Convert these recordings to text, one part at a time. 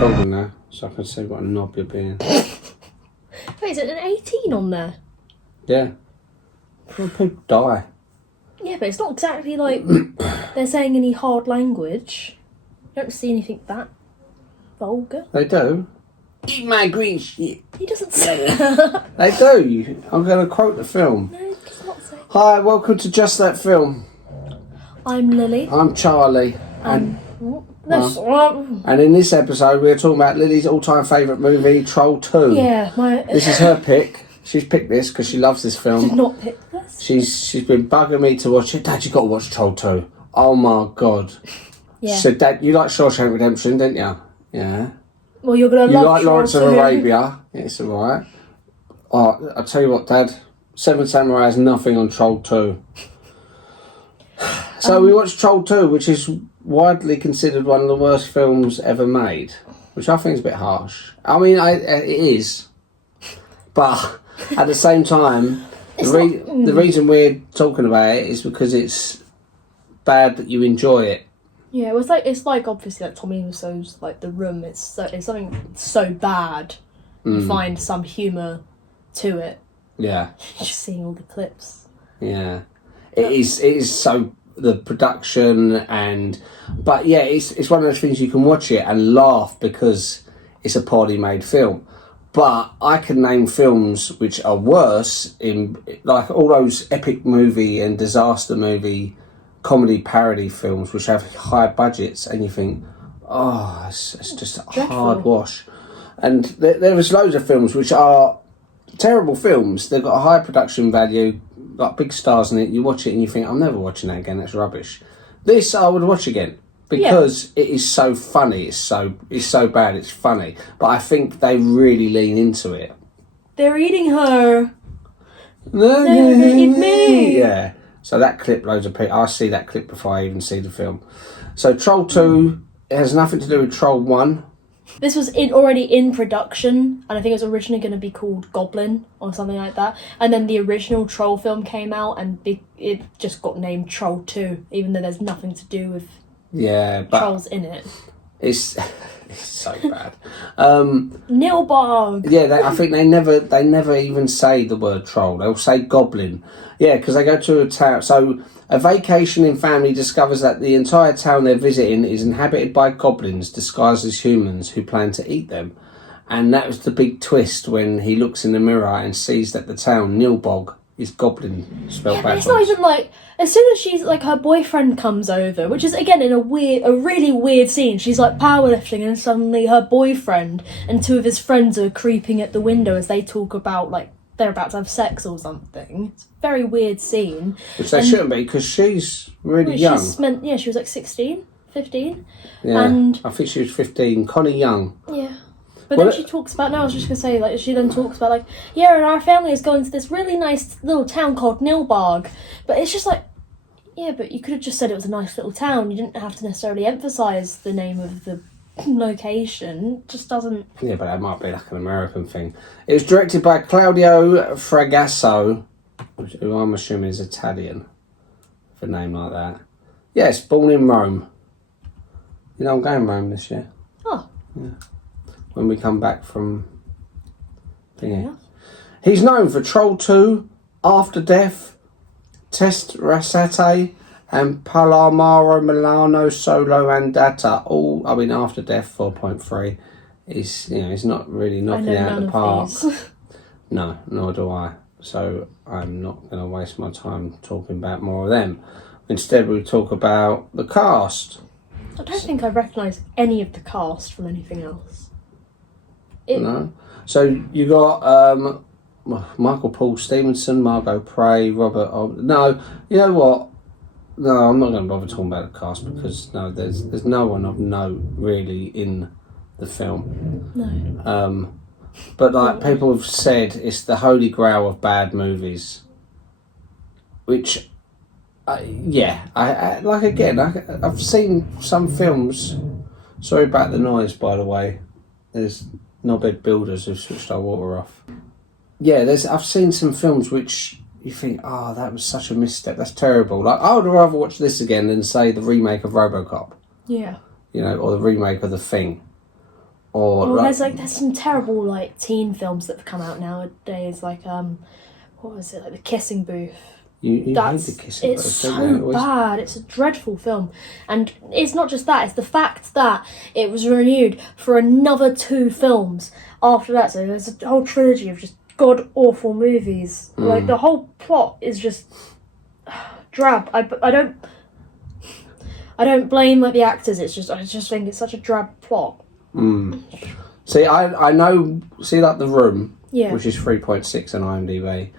recording now, so I can see what a knob you're being. Wait, is it an 18 on there? Yeah. Well, people die. Yeah, but it's not exactly like they're saying any hard language. I don't see anything that vulgar. They do. Eat my green shit. He doesn't say that. They do. I'm going to quote the film. No, he does not say that. Hi, welcome to Just That Film. I'm Lily. I'm Charlie. And in this episode, we're talking about Lily's all-time favourite movie, Troll 2. Yeah, This is her pick. She's picked this because she loves this film. did not pick this. She's been bugging me to watch it. Dad, you've got to watch Troll 2. Oh my God. Yeah. So, Dad, you like Shawshank Redemption, didn't you? Yeah. Well, you're gonna love. You like Lawrence of Troll 2. Arabia? It's alright. Oh, I'll tell you what, Dad. Seven Samurai has nothing on Troll 2. So we watched Troll 2, which is widely considered one of the worst films ever made, which I think is a bit harsh. I mean, it is, but at the same time, the reason we're talking about it is because it's bad that you enjoy it. Yeah, it's like obviously like Tommy Wiseau's like The Room. It's something so bad, you find some humour to it. Yeah. Just seeing all the clips. Yeah, it is so. The production but yeah, it's one of those things you can watch it and laugh because it's a poorly made film. But I can name films which are worse, in like all those epic movie and disaster movie comedy parody films which have high budgets, and you think, oh, it's just a hard wash. And there is loads of films which are terrible films. They've got a high production value, got big stars in it. You watch it and you think, I'm never watching that again. That's rubbish. This I would watch again because it is so funny. It's so bad. It's funny, but I think they really lean into it. They're eating her. No, they're gonna eat me. Yeah. So that clip, loads of people. I see that clip before I even see the film. So Troll 2 has nothing to do with Troll 1. This was already in production, and I think it was originally going to be called Goblin or something like that. And then the original Troll film came out, and it just got named Troll 2, even though there's nothing to do with trolls in it. It's so bad. Nilbog. Yeah, I think they never even say the word troll. They'll say goblin. Yeah, because they go to a town. So a vacationing family discovers that the entire town they're visiting is inhabited by goblins disguised as humans who plan to eat them. And that was the big twist when he looks in the mirror and sees that the town, Nilbog, is goblin spelled backwards. It's not even like, as soon as she's like, her boyfriend comes over, which is again in a really weird scene. She's like powerlifting, and suddenly her boyfriend and two of his friends are creeping at the window as they talk about like they're about to have sex or something. It's a very weird scene. Which they shouldn't be, because she's really young. She was like 16, 15. Yeah, and I think she was 15. Connie Young. Yeah. But then she talks about, now I was just going to say, like, she then talks about, like, yeah, and our family is going to this really nice little town called Nilbog. But it's just like, yeah, but you could have just said it was a nice little town. You didn't have to necessarily emphasise the name of the location. It just doesn't... Yeah, but that might be like an American thing. It was directed by Claudio Fragasso, who I'm assuming is Italian, for a name like that. Yes, born in Rome. You know, I'm going to Rome this year. Oh. Yeah. When we come back from thingy. He's known for Troll 2, After Death, Test Rasate, and Palamaro Milano Solo Andata. All, I mean, After Death 4.3 is, he's not really knocking it out of the park. No, nor do I. So I'm not going to waste my time talking about more of them. Instead, we talk about the cast. I don't think I recognise any of the cast from anything else. No. So you got Michael Paul Stevenson, Margot Prey, Robert. No, you know what? No, I'm not going to bother talking about the cast because there's no one of note really in the film. No. But like people have said, it's the holy grail of bad movies. Which, I like again. I've seen some films. Sorry about the noise, by the way. There's knobhead builders who've switched our water off. Yeah, I've seen some films which you think, oh, that was such a misstep. That's terrible. Like, I would rather watch this again than say the remake of RoboCop. Yeah. Or the remake of The Thing. Or Well, there's some terrible like teen films that have come out nowadays, like what was it, like The Kissing Booth? You hate The Kissing Booth, It's don't you? so bad. It's a dreadful film, and it's not just that. It's the fact that it was renewed for another 2 films after that. So there's a whole trilogy of just god awful movies. Like the whole plot is just drab. I don't blame like the actors. I just think it's such a drab plot. See, I know. See, like The Room, Yeah. which is 3.6 on IMDb.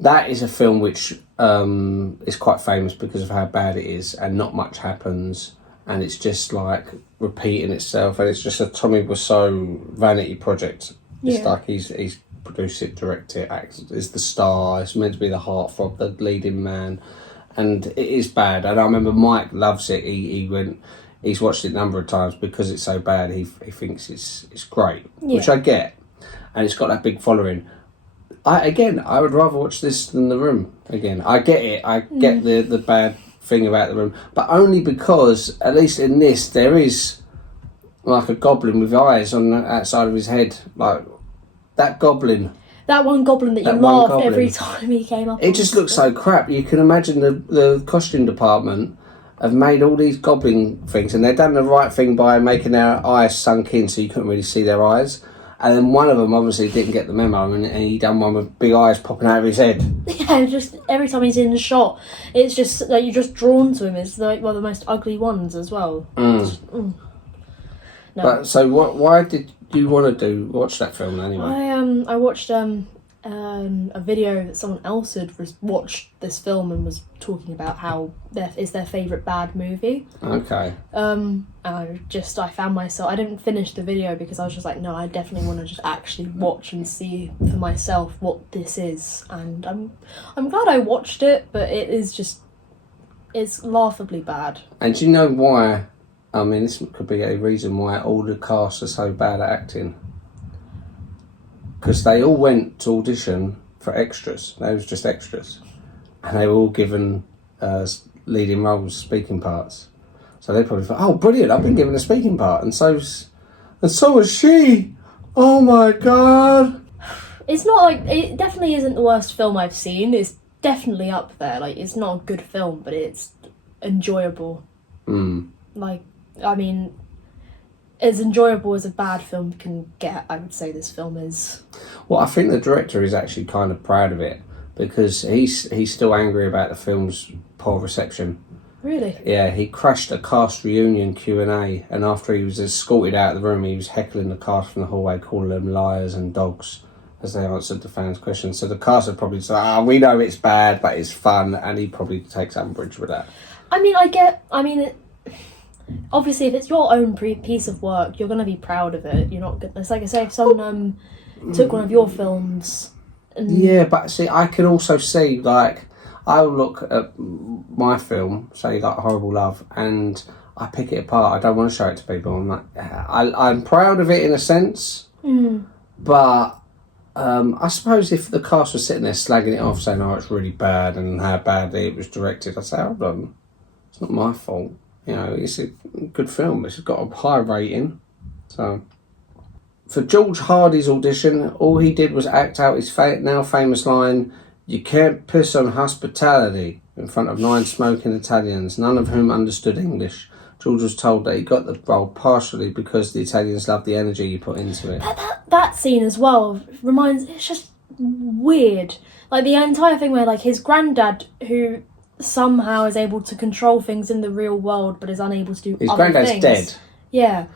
That is a film which is quite famous because of how bad it is, and not much happens, and it's just like repeating itself, and it's just a Tommy Wiseau vanity project. It's Yeah. like he's produced it, directed it, is the star. It's meant to be the heartthrob, the leading man, and it is bad. And I remember Mike loves it. He's watched it a number of times because it's so bad. He thinks it's great, which I get, and it's got that big following. I would rather watch this than The Room again. I get it. I get the bad thing about The Room, but only because at least in this there is like a goblin with eyes on the outside of his head, like that goblin. That one goblin that you laughed every time he came up. It just looks so crap. You can imagine the costume department have made all these goblin things, and they've done the right thing by making their eyes sunk in so you couldn't really see their eyes. And then one of them obviously didn't get the memo, and he done one with big eyes popping out of his head. Yeah, just every time he's in the shot, it's just like you're just drawn to him. It's like one of the most ugly ones as well. No. But so why did you want to watch that film anyway? I watched a video that someone else had watched this film and was talking about how it's their favourite bad movie. Okay. And I found myself, I didn't finish the video because I was just like, no, I definitely want to just actually watch and see for myself what this is. And I'm glad I watched it, but it's laughably bad. And do you know why? I mean, this could be a reason why all the cast are so bad at acting. Because they all went to audition for extras. They was just extras. And they were all given leading roles, speaking parts. So they probably thought, oh, brilliant, I've been given a speaking part. And so was she. Oh, my God. It's not like... It definitely isn't the worst film I've seen. It's definitely up there. Like, it's not a good film, but it's enjoyable. Like, I mean... as enjoyable as a bad film can get, I would say this film is. Well, I think the director is actually kind of proud of it because he's still angry about the film's poor reception. Really? Yeah, he crashed a cast reunion Q&A, and after he was escorted out of the room, he was heckling the cast from the hallway, calling them liars and dogs as they answered the fans' questions. So the cast had probably said, we know it's bad, but it's fun, and he probably takes umbrage with that. Obviously, if it's your own piece of work, you're going to be proud of it. You're not good. It's like I say, if someone took one of your films... Yeah, but see, I can also see, like, I'll look at my film, say, like, Horrible Love, and I pick it apart. I don't want to show it to people. I'm like, I'm proud of it in a sense, but I suppose if the cast was sitting there slagging it off, saying, oh, it's really bad, and how badly it was directed, I'd say, hold on, it's not my fault. You know, it's a good film. It's got a high rating. So, for George Hardy's audition, all he did was act out his now famous line, "You can't piss on hospitality," in front of 9 smoking Italians, none of whom understood English. George was told that he got the role partially because the Italians loved the energy he put into it. That scene as well it's just weird. Like, the entire thing where, like, his granddad, who... somehow is able to control things in the real world but is unable to do his other granddad's things. dead. Yeah.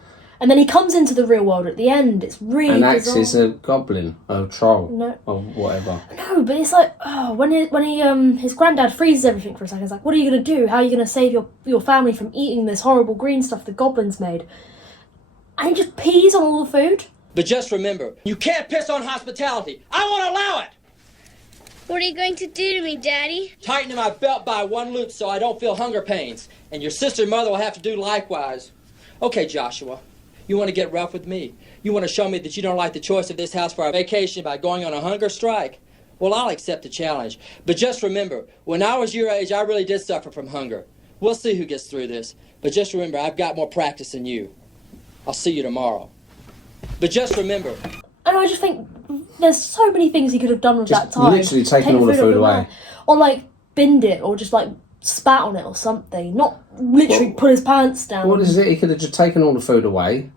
And then he comes into the real world at the end. It's really and acts bizarre. as a goblin, a troll, no. or whatever. No, but it's like, when his granddad freezes everything for a second, it's like, what are you going to do? How are you going to save your family from eating this horrible green stuff the goblins made? And he just pees on all the food. But just remember, you can't piss on hospitality. I won't allow it! What are you going to do to me, Daddy? Tighten my belt by 1 loop so I don't feel hunger pains. And your sister and mother will have to do likewise. Okay, Joshua, you want to get rough with me? You want to show me that you don't like the choice of this house for our vacation by going on a hunger strike? Well, I'll accept the challenge. But just remember, when I was your age, I really did suffer from hunger. We'll see who gets through this. But just remember, I've got more practice than you. I'll see you tomorrow. But just remember, And I just think there's so many things he could have done with that time. Literally taking Take all the food off away. mouth. Or like binned it, or just like spat on it or something. Not literally put his pants down. What is it? He could have just taken all the food away,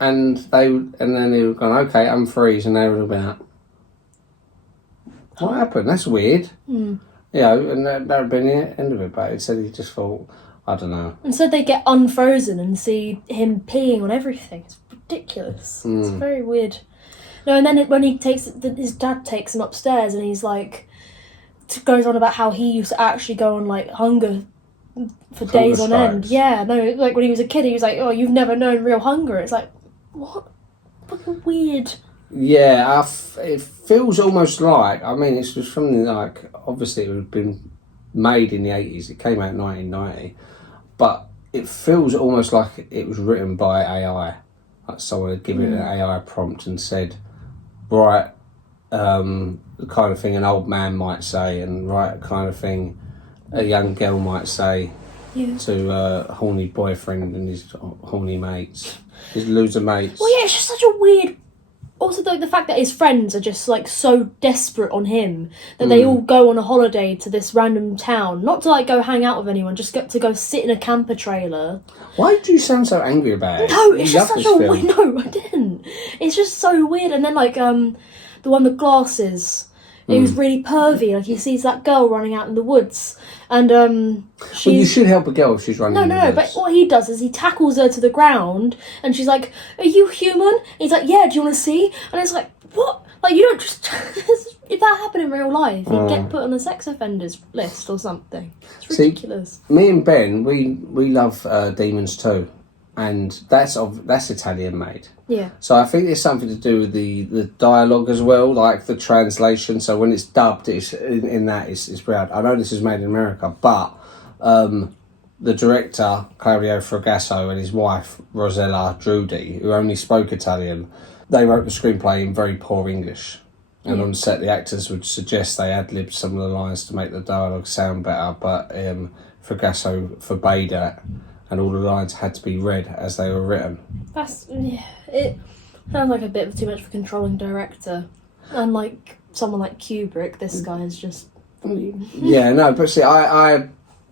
and then he would have gone, okay, I'm freeze, and they would have been out. What happened? That's weird. You know, and that would have been the end of it. But it said he just thought, I don't know. Instead, they get unfrozen and see him peeing on everything. It's ridiculous. It's very weird. No, and then when he takes his dad takes him upstairs, and he's like, goes on about how he used to actually go on like hunger for days on end. Yeah, no, like when he was a kid, he was like, "Oh, you've never known real hunger." It's like, what? Fucking weird. Yeah, it feels almost like, I mean, it's just something like, obviously it would have been made in the 80s, it came out in 1990, but it feels almost like it was written by AI. Like someone had given it an AI prompt and said, write the kind of thing an old man might say, and write the kind of thing a young girl might say to a horny boyfriend and his horny mates, his loser mates. Well, yeah, it's just such a weird. Also, the fact that his friends are just like so desperate on him that they all go on a holiday to this random town, not to like go hang out with anyone, just to go sit in a camper trailer. Why do you sound so angry about it? No, it's You just love such this a film. weird. No, I didn't. It's just so weird. And then like the one with glasses. He was really pervy. Like he sees that girl running out in the woods, and she's. Well, you should help a girl if she's running. in the No. But woods. what he does is he tackles her to the ground, and she's like, "Are you human?" And he's like, "Yeah. Do you want to see?" And it's like, "What? Like you don't just." If that happened in real life, you'd get put on the sex offenders list or something. It's ridiculous. Me and Ben, we love Demons too, and that's Italian made. Yeah. So I think there's something to do with the dialogue as well, like the translation. So when it's dubbed, it's it's weird. I know this is made in America, but the director Claudio Fragasso and his wife Rosella Drudi, who only spoke Italian, they wrote the screenplay in very poor English. And on set, the actors would suggest they ad-libbed some of the lines to make the dialogue sound better, but Fragasso forbade it, and all the lines had to be read as they were written. It sounds like a bit of too much of a controlling director. Unlike someone like Kubrick, this guy is just. Yeah, no, but see, I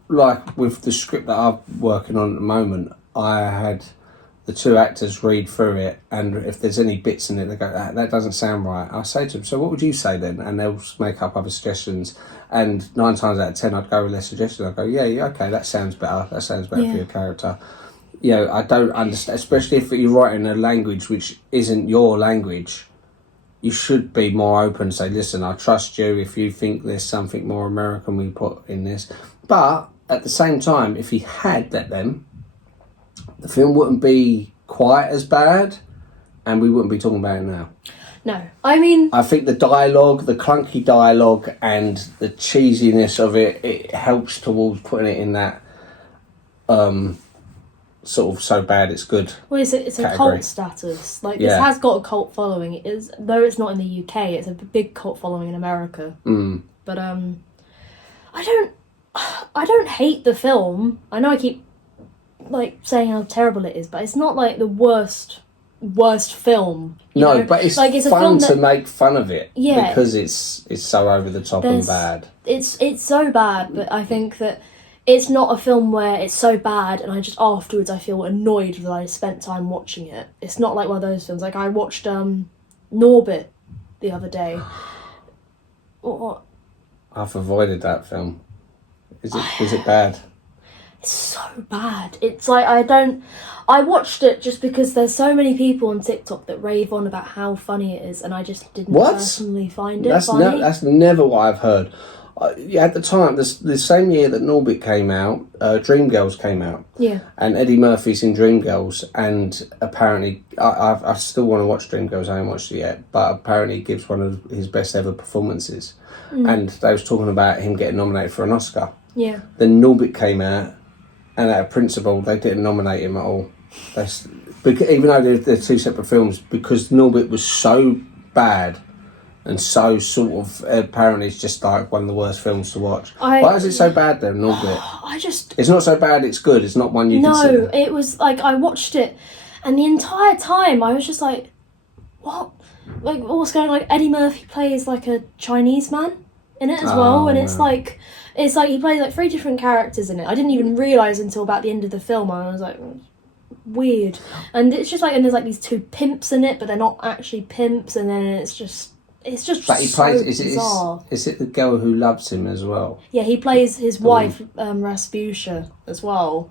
like with the script that I'm working on at the moment, I had the two actors read through it, and if there's any bits in it, they go, that doesn't sound right. I say to them, so what would you say then? And they'll make up other suggestions, and 9 times out of 10, I'd go with their suggestion. I'd go, yeah, okay, that sounds better. That sounds better for your character. You know, I don't understand, especially if you're writing a language which isn't your language. You should be more open and say, listen, I trust you if you think there's something more American we put in this. But at the same time, if he had let them, the film wouldn't be quite as bad, and we wouldn't be talking about it now. No, I mean... I think the dialogue, the clunky dialogue, and the cheesiness of it helps towards putting it in that sort of so bad it's good. Well, it's a category. cult status. Like, this has got a cult following. It is, though it's not in the UK, it's a big cult following in America. But, I don't hate the film. I know I keep, like, saying how terrible it is, but it's not, like, the worst film. You know? But it's, like, it's fun a film to make fun of it. Yeah. Because it's so over the top and bad. It's so bad, but I think that it's not a film where it's so bad and I just afterwards I feel annoyed that I spent time watching it. It's not like one of those films. Like I watched Norbit the other day. What? I've avoided that film. Is it bad? It's so bad. It's like I watched it just because there's so many people on TikTok that rave on about how funny it is, and I just didn't personally find it funny. That's never what I've heard. At the time, the same year that Norbit came out, Dreamgirls came out. Yeah. And Eddie Murphy's in Dreamgirls, and apparently, I still want to watch Dreamgirls, I haven't watched it yet, but apparently he gives one of his best ever performances. And they was talking about him getting nominated for an Oscar. Yeah. Then Norbit came out, and out of principle, they didn't nominate him at all. Even though they're two separate films, because Norbit was so bad and so sort of, apparently it's just like one of the worst films to watch. Why is it so bad then, Norbit? It's not so bad, it's good. It's not one you can see. No, it was like, I watched it, and the entire time I was just like, what? Like, what's going on? Like, Eddie Murphy plays, like, a Chinese man in it as well, and it's like he plays, like, 3 different characters in it. I didn't even realise until about the end of the film. I was like, weird. And it's just, like, and there's, like, these 2 pimps in it, but they're not actually pimps, and then it's just But he so plays. bizarre. Is it the girl who loves him as well? Yeah, he plays his wife, Rasputia, as well.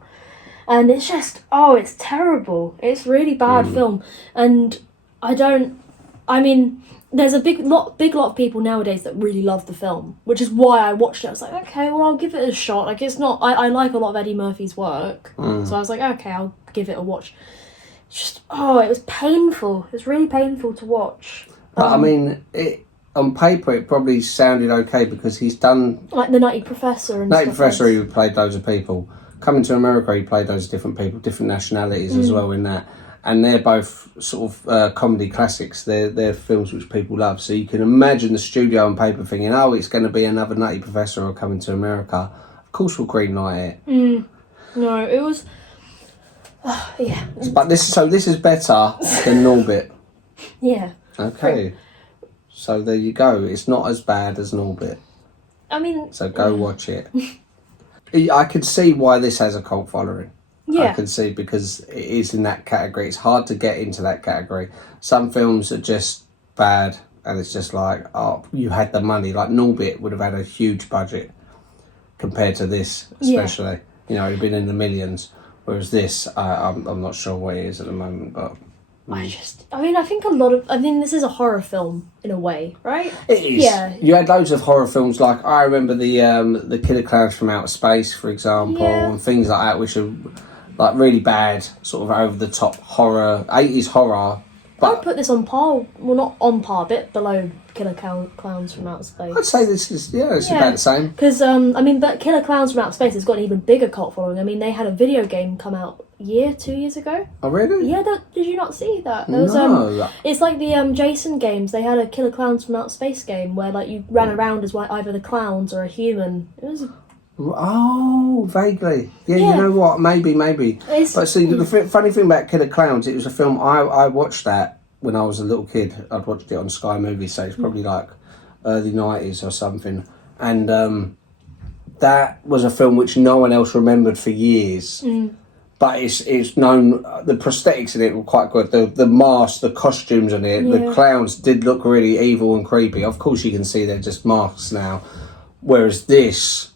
And it's just, it's terrible. It's really bad film. And there's a big lot of people nowadays that really love the film, which is why I watched it. I was like, okay, well, I'll give it a shot. Like, it's not, I like a lot of Eddie Murphy's work. So I was like, okay, I'll give it a watch. Just, it was painful. It was really painful to watch. But I mean, on paper, it probably sounded okay because he's done... Like the Nutty Professor and Nutty stuff. Professor, he played loads of people. Coming to America, he played loads of different people, different nationalities as well in that. And they're both sort of comedy classics. They're films which people love. So you can imagine the studio on paper thinking, it's going to be another Nutty Professor or Coming to America. Of course we'll greenlight it. No, it was... yeah. But this is better than Norbit. Yeah. Okay. So there you go. It's not as bad as Norbit. I mean... So go watch it. I can see why this has a cult following. Yeah. I can see because it is in that category. It's hard to get into that category. Some films are just bad and it's just like, you had the money. Like Norbit would have had a huge budget compared to this, especially. Yeah. It'd been in the millions. Whereas this, I'm not sure what it is at the moment, but... I think this is a horror film in a way, right? It is. Yeah. You had loads of horror films, like I remember the Killer Clowns from Outer Space, for example, and things like that, which are like really bad, sort of over the top horror, 80s horror. But I'd put this on par, well, not on par, a bit below Killer Clowns from Outer Space. I'd say this is, it's about the same. Because, but Killer Clowns from Outer Space has got an even bigger cult following. I mean, they had a video game come out 2 years ago. Oh, really? Yeah, did you not see that? There was, no. It's like the Jason games. They had a Killer Clowns from Outer Space game where, like, you ran around as either the clowns or a human. It was... Oh, vaguely. Yeah, you know what? Maybe. But see, the funny thing about Killer Clowns, it was a film, I watched that when I was a little kid. I'd watched it on Sky Movies, so it's probably like early 90s or something. And that was a film which no one else remembered for years. But it's known, the prosthetics in it were quite good. The masks, the costumes in it, the clowns did look really evil and creepy. Of course you can see they're just masks now. Whereas this...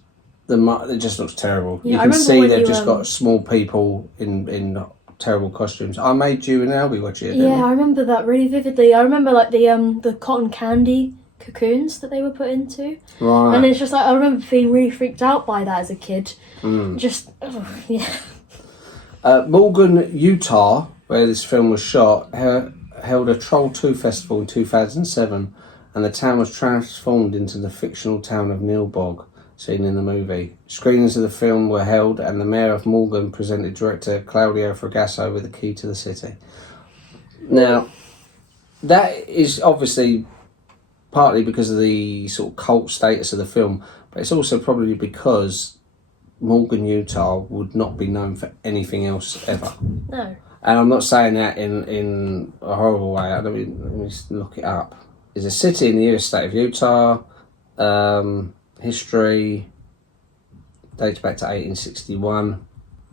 it just looks terrible. Yeah, you can see they've just got small people in terrible costumes. I made you and Albie watch it. Yeah, I remember that really vividly. I remember like the cotton candy cocoons that they were put into. Right. And it's just like I remember being really freaked out by that as a kid. Just Morgan, Utah, where this film was shot, held a Troll 2 festival in 2007, and the town was transformed into the fictional town of Nilbog, seen in the movie. Screenings of the film were held and the mayor of Morgan presented director Claudio Fragasso with the key to the city. Now, that is obviously partly because of the sort of cult status of the film, but it's also probably because Morgan, Utah would not be known for anything else ever. no. And I'm not saying that in a horrible way. Let me just look it up. It's a city in the US state of Utah. History dates back to 1861.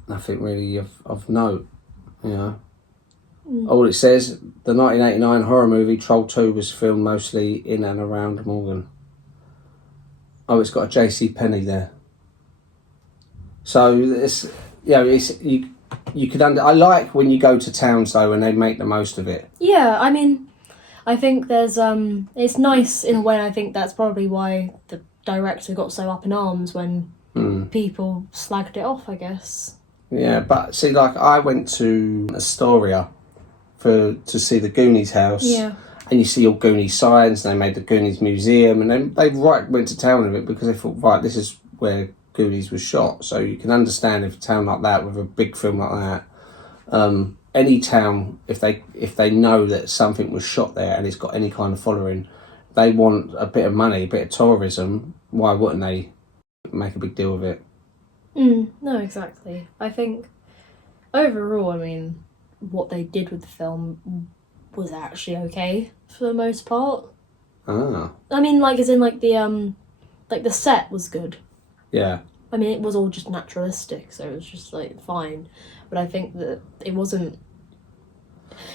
Nothing really of note, All it says, the 1989 horror movie Troll 2 was filmed mostly in and around Morgan. Oh, it's got a J.C. Penney there. So it's you could I like when you go to towns though and they make the most of it. Yeah, I mean, I think there's it's nice in a way. I think that's probably why the director got so up in arms when people slagged it off, I guess. Yeah, but see, like I went to Astoria to see the Goonies house. Yeah. And you see all Goonies signs, and they made the Goonies museum, and then they went to town with it because they thought, right, this is where Goonies was shot. So you can understand if a town like that with a big film like that, any town, if they know that something was shot there and it's got any kind of following, they want a bit of money, a bit of tourism. Why wouldn't they make a big deal of it? No, exactly. I think overall, I mean, what they did with the film was actually okay for the most part. Ah. I mean, like, as in, like, the set was good. Yeah. I mean, it was all just naturalistic, so it was just, like, fine. But I think that it wasn't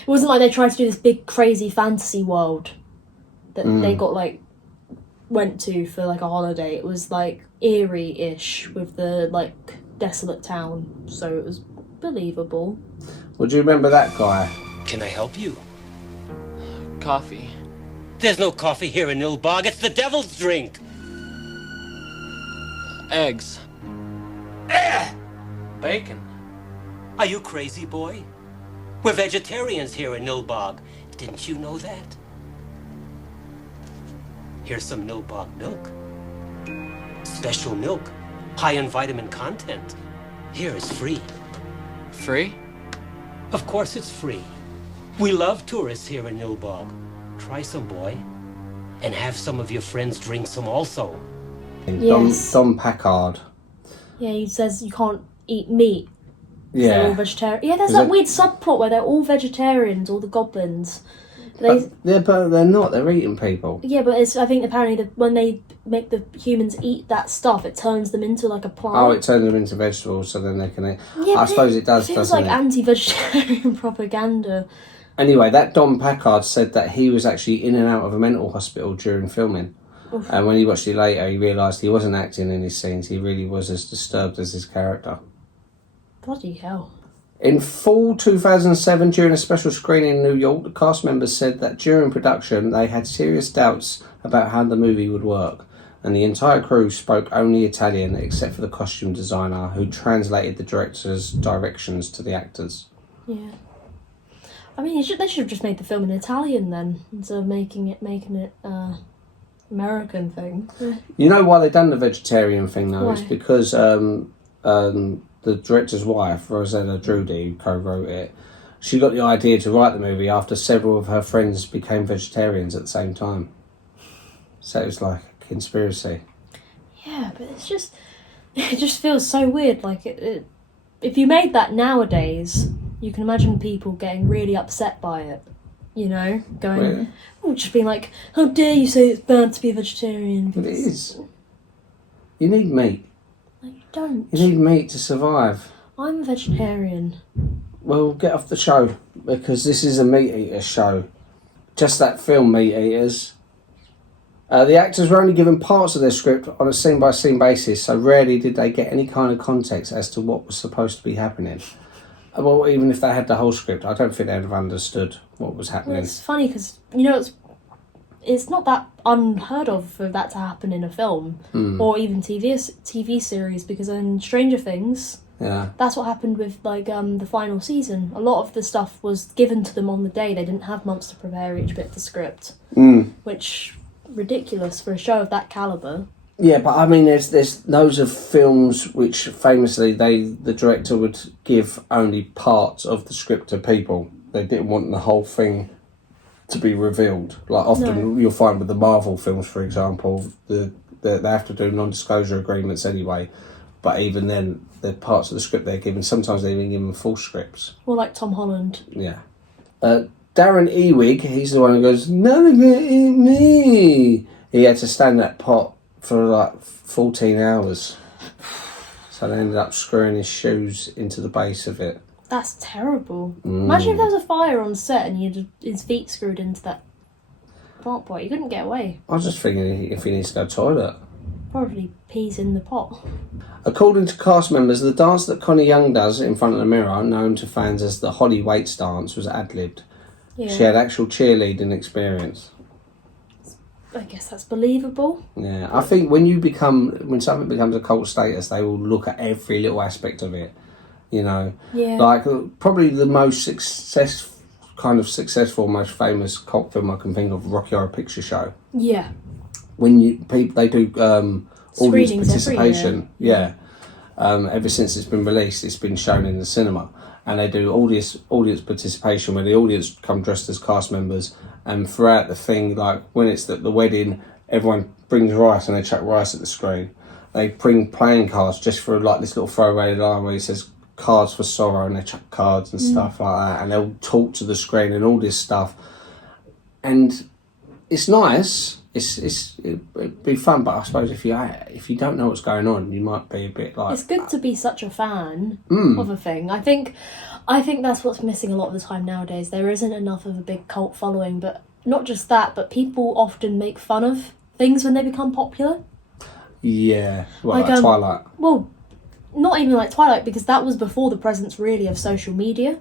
like they tried to do this big, crazy fantasy world that they got, like, went to for, like, a holiday. It was, like, eerie-ish with the, like, desolate town, so it was believable. Would you remember that guy? Can I help you? Coffee. There's no coffee here in Nilbog. It's the devil's drink. Eggs. Bacon. Are you crazy, boy? We're vegetarians here in Nilbog. Didn't you know that? Here's some Nilbog milk. Special milk. High in vitamin content. Here is free. Free? Of course it's free. We love tourists here in Nilbog. Try some, boy. And have some of your friends drink some also. Yes. Dom Packard. Yeah, he says you can't eat meat. They're all Yeah. vegetarian. Yeah, there's that weird subplot where they're all vegetarians, all the goblins. But they're not. They're eating people. Yeah, but I think apparently when they make the humans eat that stuff, it turns them into like a plant. Oh, it turns them into vegetables, so then they can eat. Yeah, I suppose it does, feels doesn't like it? anti-vegetarian propaganda. Anyway, that Dom Packard said that he was actually in and out of a mental hospital during filming. Oof. And when he watched it later, he realised he wasn't acting in his scenes. He really was as disturbed as his character. Bloody hell. In fall 2007, during a special screening in New York, the cast members said that during production they had serious doubts about how the movie would work, and the entire crew spoke only Italian except for the costume designer, who translated the director's directions to the actors. Yeah. I mean, they should have just made the film in Italian then, instead of making it American thing. You know why they done the vegetarian thing though? Why? It's because the director's wife, Rosella Drudy, who co-wrote it, she got the idea to write the movie after several of her friends became vegetarians at the same time. So it was like a conspiracy. Yeah, but it just feels so weird. Like, if you made that nowadays, you can imagine people getting really upset by it. You know? Going, Really? just being like, how dare you say it's bad to be a vegetarian? But it is. You need meat. Like, you don't. You need meat to survive. I'm a vegetarian. Well, get off the show, because this is a meat eater show. Just that film, Meat Eaters. The actors were only given parts of their script on a scene-by-scene basis, so rarely did they get any kind of context as to what was supposed to be happening. Well, even if they had the whole script, I don't think they'd have understood what was happening. Well, it's funny because, you know, it's not that unheard of for that to happen in a film or even TV series, because in Stranger Things, Yeah. that's what happened with like the final season. A lot of the stuff was given to them on the day. They didn't have months to prepare each bit of the script, which ridiculous for a show of that caliber. Yeah, but I mean, there's loads of films which famously the director would give only parts of the script to people. They didn't want the whole thing to be revealed. Like often you'll find with the Marvel films, for example, they have to do non-disclosure agreements anyway. But even then, the parts of the script they're given, sometimes they even give them full scripts. Or like Tom Holland. Yeah. Darren Ewig, he's the one who goes, "No, they're gonna eat me." He had to stand in that pot for like 14 hours. So they ended up screwing his shoes into the base of it. That's terrible. Imagine if there was a fire on set and his feet screwed into that pot. He couldn't get away. I was just thinking if he needs to go to the toilet. Probably pees in the pot. According to cast members, the dance that Connie Young does in front of the mirror, known to fans as the Holly Waits dance, was ad-libbed. Yeah. She had actual cheerleading experience. I guess that's believable. Yeah, I think when something becomes a cult status, they will look at every little aspect of it. You know, Yeah. like probably the most successful, most famous cult film I can think of, Rocky Horror Picture Show. Yeah. When they do audience Screenings participation, ever since it's been released, it's been shown in the cinema, and they do audience participation where the audience come dressed as cast members, and throughout the thing, like when it's the wedding, everyone brings rice and they chuck rice at the screen. They bring playing cards just for like this little throwaway line where he says cards for sorrow and they chuck cards and stuff like that, and they'll talk to the screen and all this stuff, and it's nice. It'd be fun, but I suppose if you don't know what's going on, you might be a bit like. It's good to be such a fan of a thing. I think that's what's missing a lot of the time nowadays. There isn't enough of a big cult following, but not just that, but people often make fun of things when they become popular. Yeah, well, like Twilight. Well, not even like Twilight, because that was before the presence really of social media.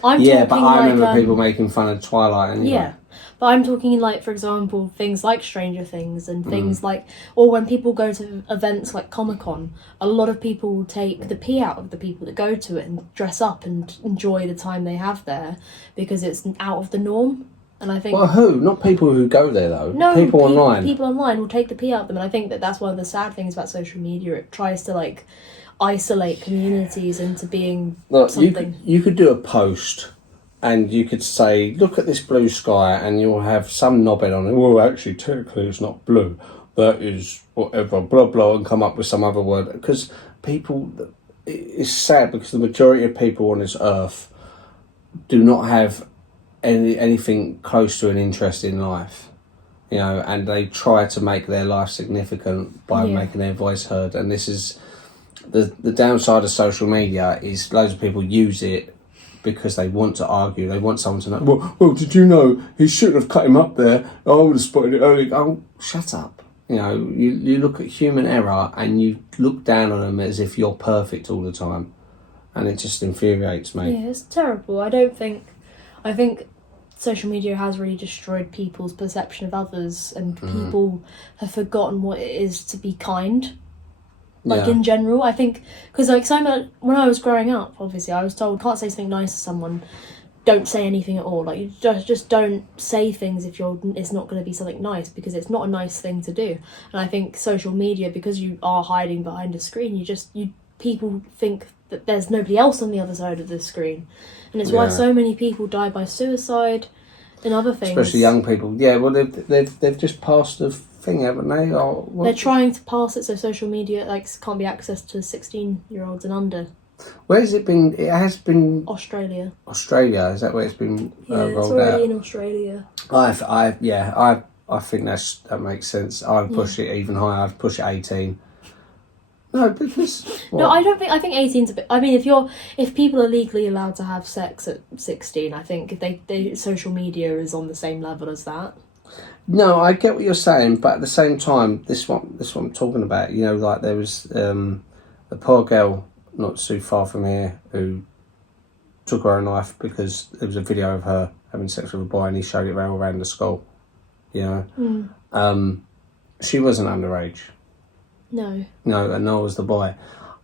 But I remember people making fun of Twilight anyway. Yeah, but I'm talking like, for example, things like Stranger Things and things like, or when people go to events like Comic-Con, a lot of people will take the pee out of the people that go to it and dress up and enjoy the time they have there because it's out of the norm. And I think... Well, who? Not people who go there, though. No, people online. People online will take the pee out of them, and I think that's one of the sad things about social media. It tries to, like, isolate communities into being something. You could do a post, and you could say, look at this blue sky, and you'll have some knobhead on it. Well, actually, technically, it's not blue. That is whatever, blah, blah, and come up with some other word. Because people... It's sad, because the majority of people on this earth do not have anything close to an interest in life, and they try to make their life significant by making their voice heard. And this is the downside of social media, is loads of people use it because they want to argue. They want someone to know, well, did you know he shouldn't have cut him up there? I would have spotted it earlier. Oh, shut up. You look at human error and you look down on them as if you're perfect all the time, and it just infuriates me. Yeah, it's terrible. I think social media has really destroyed people's perception of others, and people have forgotten what it is to be kind. In general, I think, because when I was growing up, obviously I was told, can't say something nice to someone, don't say anything at all. Like, you just don't say things if it's not going to be something nice, because it's not a nice thing to do. And I think social media, because you are hiding behind a screen, people think that there's nobody else on the other side of the screen, and it's why so many people die by suicide and other things. Especially young people. Yeah, well, they've just passed the thing, haven't they? They're trying to pass it so social media can't be accessed to 16-year-olds and under. Where has it been? It has been Australia. Australia, is that where it's been rolled out? It's already in Australia. I think that makes sense. I would push it even higher. I'd push it 18. No, because no, I don't think. I think 18's a bit. I mean, if people are legally allowed to have sex at 16, I think if social media is on the same level as that. No, I get what you're saying, but at the same time, this one I'm talking about. Like there was a poor girl not too far from here who took her own life because there was a video of her having sex with a boy and he showed it around the school. She wasn't underage. No, and nor was the boy.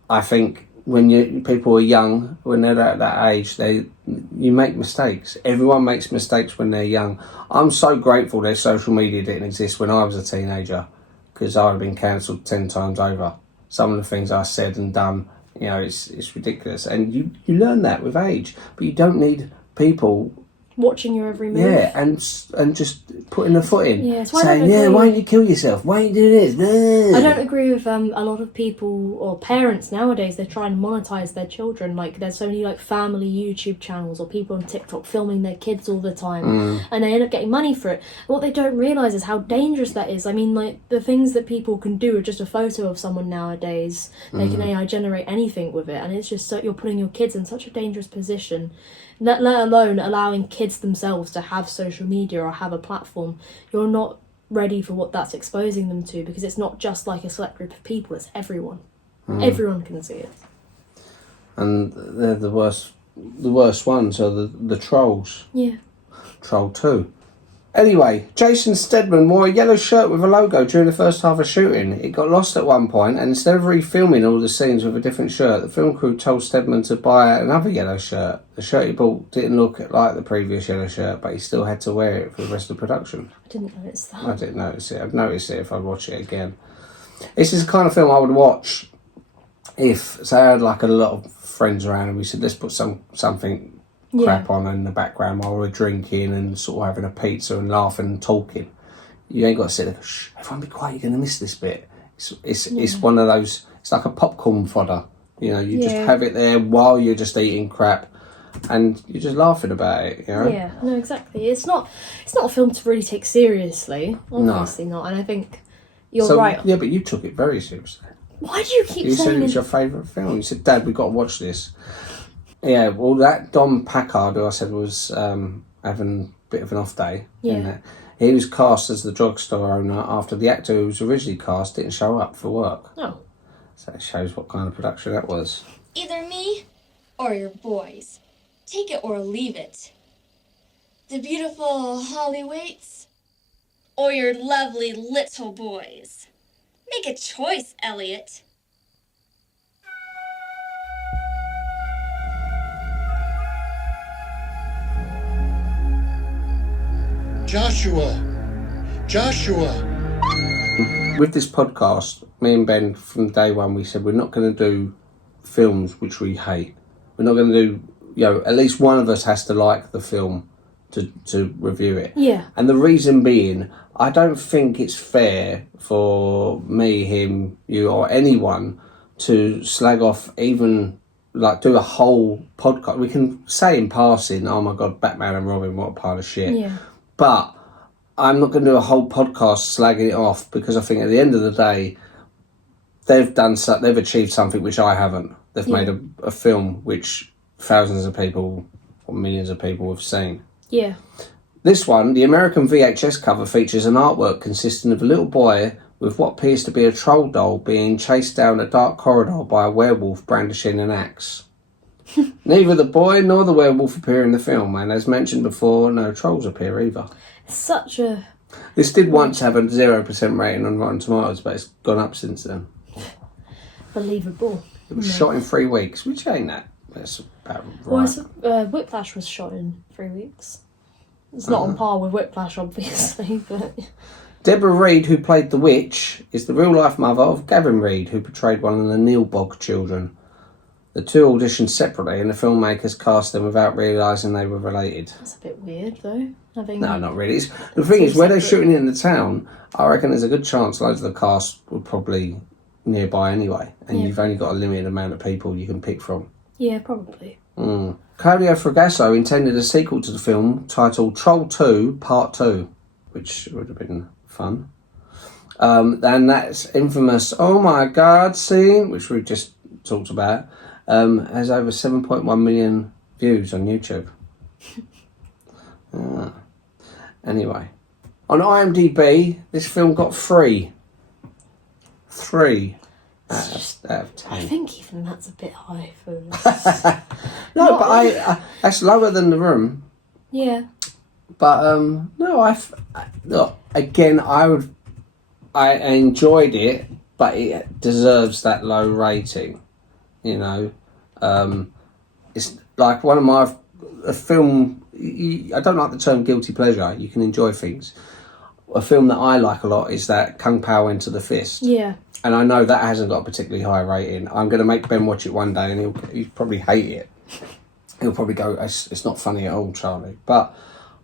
I think when people are young, when they're at that age, you make mistakes. Everyone makes mistakes when they're young. I'm so grateful that social media didn't exist when I was a teenager, because I would have been cancelled 10 times over. Some of the things I said and done, it's ridiculous. And you learn that with age, but you don't need people watching your every move. Yeah, and just putting the foot in. Yeah, saying, why don't you kill yourself? Why don't you do this? I don't agree with a lot of people or parents nowadays. They try and monetize their children. Like, there's so many family YouTube channels or people on TikTok filming their kids all the time, and they end up getting money for it. And what they don't realize is how dangerous that is. I mean, the things that people can do with just a photo of someone nowadays. They can AI generate anything with it, and it's just you're putting your kids in such a dangerous position. Let alone allowing kids themselves to have social media or have a platform. You're not ready for what that's exposing them to, because it's not just like a select group of people, it's everyone. Everyone can see it. And they're the worst ones are the trolls. Yeah. Troll 2. Anyway, Jason Stedman wore a yellow shirt with a logo during the first half of shooting. It got lost at one point, and instead of refilming all the scenes with a different shirt, the film crew told Stedman to buy another yellow shirt. The shirt he bought didn't look like the previous yellow shirt, but he still had to wear it for the rest of the production. I didn't notice that. I didn't notice it. I'd notice it if I watch it again. This is the kind of film I would watch if, say, I had a lot of friends around and we said, let's put something crap on in the background while we're drinking and sort of having a pizza and laughing and talking. You ain't got to sit there, shh, everyone be quiet, you're going to miss this bit. It's one of those, it's like a popcorn fodder You know, you just have it there while you're just eating crap, and you're just laughing about it. You know? Yeah, no, exactly. It's not a film to really take seriously. Obviously not. And I think you're right. Yeah, but you took it very seriously. Why do you keep You saying said it was your favourite film. You said, "Dad, we've got to watch this." Yeah, well, that Don Packard, who I said was having a bit of an off day, he was cast as the drugstore owner after the actor who was originally cast didn't show up for work. Oh. So it shows what kind of production that was. Either me or your boys. Take it or leave it. The beautiful Holly Waits or your lovely little boys. Make a choice, Elliot. Joshua. With this podcast, me and Ben, from day one, we said we're not going to do films which we hate. We're not going to do, at least one of us has to like the film to review it. Yeah. And the reason being, I don't think it's fair for me, him, you, or anyone to slag off even, like, do a whole podcast. We can say in passing, oh my God, Batman and Robin, what a pile of shit. Yeah. But I'm not going to do a whole podcast slagging it off, because I think at the end of the day, they've achieved something which I haven't. They've made a film which thousands of people or millions of people have seen. Yeah. This one, the American VHS cover, features an artwork consisting of a little boy with what appears to be a troll doll being chased down a dark corridor by a werewolf brandishing an axe. Neither the boy nor the werewolf appear in the film, and as mentioned before, no trolls appear either. Such a... This did once have a 0% rating on Rotten Tomatoes, but it's gone up since then. Believable. It was shot in 3 weeks, which ain't that. That's about Well, right. Whiplash was shot in 3 weeks. It's not on par with Whiplash, obviously, but... Deborah Reed, who played the witch, is the real-life mother of Gavin Reed, who portrayed one of the Nilbog children. The two auditioned separately, and the filmmakers cast them without realising they were related. That's a bit weird, though. No, not really. The thing is, where they're shooting it in the town, I reckon there's a good chance loads of the cast were probably nearby anyway, and you've only got a limited amount of people you can pick from. Yeah, probably. Claudio Fragasso intended a sequel to the film titled Troll 2 Part 2, which would have been fun. And that's infamous "Oh my God" scene, which we just talked about, has over 7.1 million views on YouTube. Anyway, on IMDb, this film got 3 out of 10. I think even that's a bit high for this. No, but I that's lower than The Room. Yeah. But no, look, again, I enjoyed it, but it deserves that low rating. You know, it's like one of my a film. I don't like the term guilty pleasure. You can enjoy things. A film that I like a lot is that Kung Pao Enter the Fist. Yeah. And I know that hasn't got a particularly high rating. I'm going to make Ben watch it one day, and he'll probably hate it. He'll probably go, "It's not funny at all, Charlie." But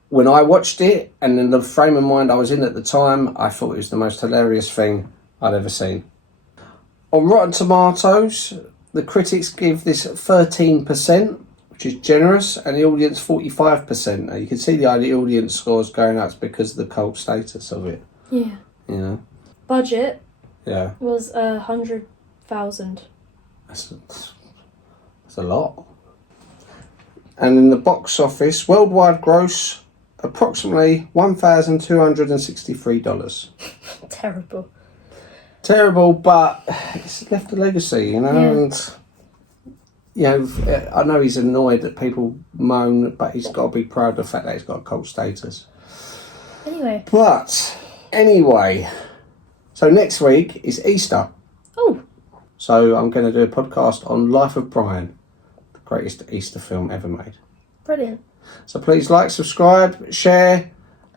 when I watched it, and in the frame of mind I was in at the time, I thought it was the most hilarious thing I'd ever seen. On Rotten Tomatoes, the critics give this 13%, which is generous, and the audience 45%. Now, you can see the audience scores going up because of the cult status of it. Yeah. You know? Budget Yeah. was 100,000. That's a lot. And in the box office, worldwide gross, approximately $1,263. Terrible. Terrible, but it's left a legacy, you know. Yeah. And you know, I know he's annoyed that people moan, but he's got to be proud of the fact that he's got a cult status. Anyway. But anyway, so next week is Easter. Oh. So I'm going to do a podcast on Life of Brian, the greatest Easter film ever made. Brilliant. So please like, subscribe, share.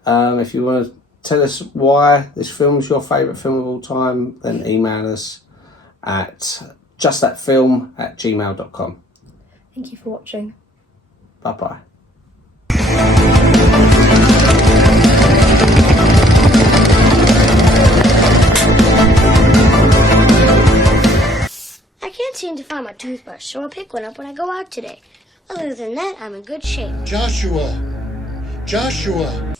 If you want to tell us why this film's your favourite film of all time, then email us at justthatfilm@gmail.com. Thank you for watching. Bye-bye. I can't seem to to find my toothbrush, so I'll pick one up when I go out today. Other than that, I'm in good shape. Joshua! Joshua!